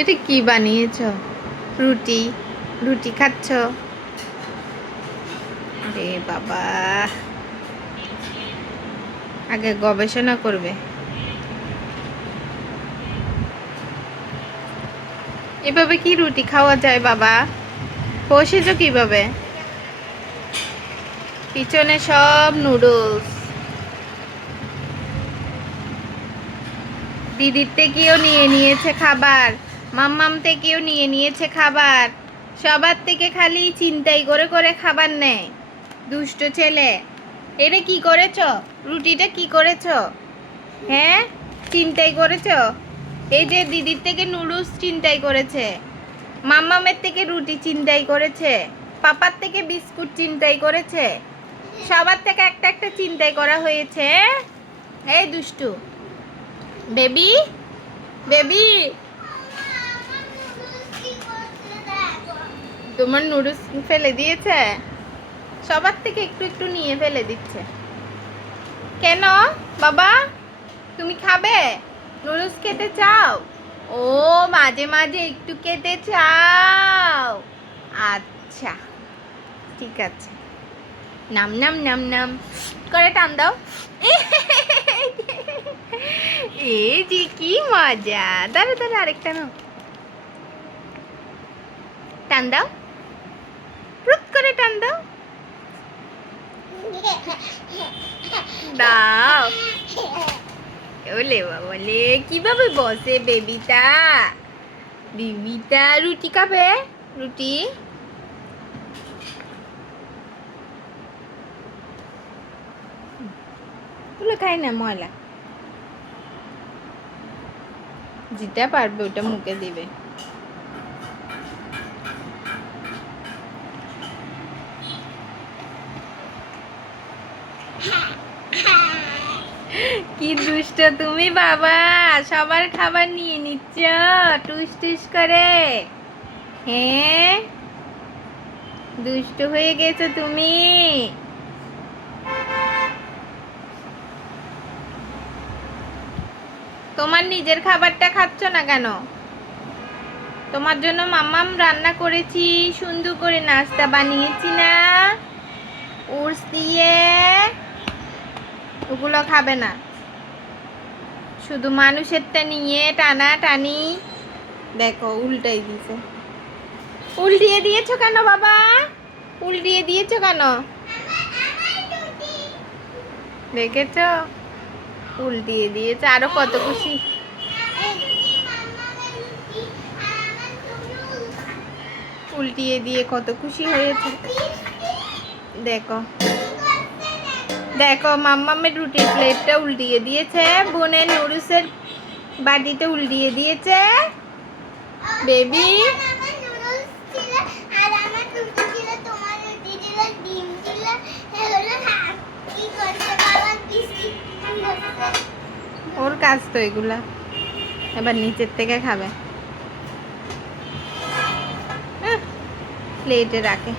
এটা কি বানিয়েছো? রুটি? রুটি খাচ্ছ? আরে বাবা, আগে গবেষণা করবে। এভাবে কি রুটি খাওয়া যায় বাবা? বসেছো কিভাবে? পিছনে সব নুডলস। দিদির থেকেও নিয়ে নিয়েছে খাবার, মাম্মাম থেকেও নিয়ে নিয়েছে খাবার। সবার থেকে খালি চিন্তাই করে করে খাবার নেয়। দুষ্ট ছেলে। এটা কি করেছো? রুটিটা কি করেছো? হ্যাঁ, চিন্তাই করেছো? এই যে দিদির থেকে নুডলস চিন্তাই করেছে, মাম্মামের থেকে রুটি চিন্তাই করেছে, পাপার থেকে বিস্কুট চিন্তাই করেছে, সবার থেকে একটা একটা চিন্তাই করা হয়েছে। এই দুষ্টু বেবি, বেবি, তোমার নুডলস ফেলে দিয়েছে? সবার থেকে একটু একটু নিয়ে ফেলে দিচ্ছে কেন বাবা? তুমি খাবে? নুডলস খেতে চাও? ও, মাঝে মাঝে একটু খেতে চাও? আচ্ছা, ঠিক আছে। নাম নাম নাম নাম করে টান দাও। এই যে কি মজা! দাঁড়া দাঁড়া, আরেকটা নাও, টান দাও, প্রুত করে টান দাও। দাও। ওলে বাবলে, কিভাবে বসে বেবিটা? বেবিটা রুটি খাবে? রুটি? ওগুলো খাই না, ময়লা। যেটা পারবে ওটা মুখে দিবে। কি দুষ্ট তুমি বাবা, সবার খাবার নিয়ে নিচ্ছ টুস টুস করে। হ্যাঁ, দুষ্ট হয়ে গেছো তুমি। তোমার নিজের খাবারটা খাচ্ছ না কেন? তোমার জন্য মাম্মাম রান্না করেছি, সুন্দর করে নাস্তা বানিয়েছি না, ওটস দিয়ে। ওগুলো খাবে না, শুধু মানুষেরটা নিয়ে টানা টানি। দেখো উল্টাই দিয়েছে। উল্টিয়ে দিয়েছো কেন বাবা? উল্টিয়ে দিয়েছো কেন? দেখেছো? উল্টিয়ে দিয়েছে। আরো কত খুশি। উল্টিয়ে দিয়ে কত খুশি হয়েছে। দেখো দেখো, মাম্মামের রুটির প্লেটটা উল্টিয়ে দিয়েছে, বোনের নুডলসের বাটিটা উল্টিয়ে দিয়েছে। বেবি, ওর কাজ তো এগুলা। এবার নিচের থেকে খাবে, প্লেটে রাখে।